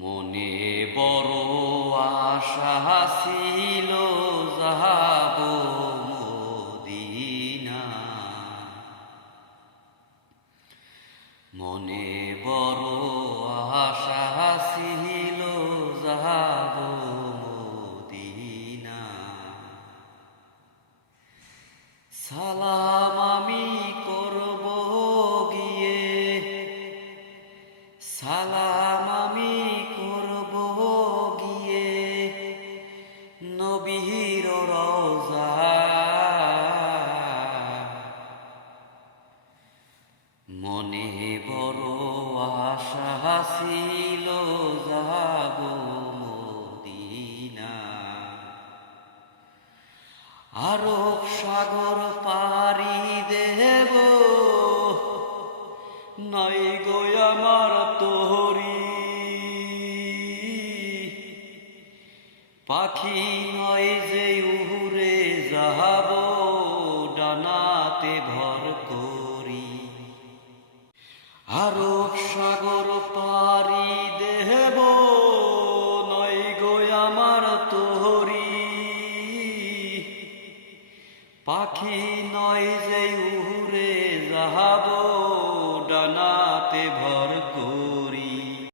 মনে বড় আশা ছিল যাব মদিনা, মনে বড় আশা ছিল যাব মদিনা। সালাম আমি করব গিয়ে, সালাম আমি করব গিয়ে নবীর রওজায়। মনে বড় আশা ছিল যাব মদিনা। আরব সাগর পাড়ি দেব, নাই গো আমার তোহরি পাখি নয় যে উড়ে যাব ডানাতে ভর করি। আরব সাগর পাড়ি দেব, নয় গো আমার তোহরি পাখি নয় যে উড়ে যাব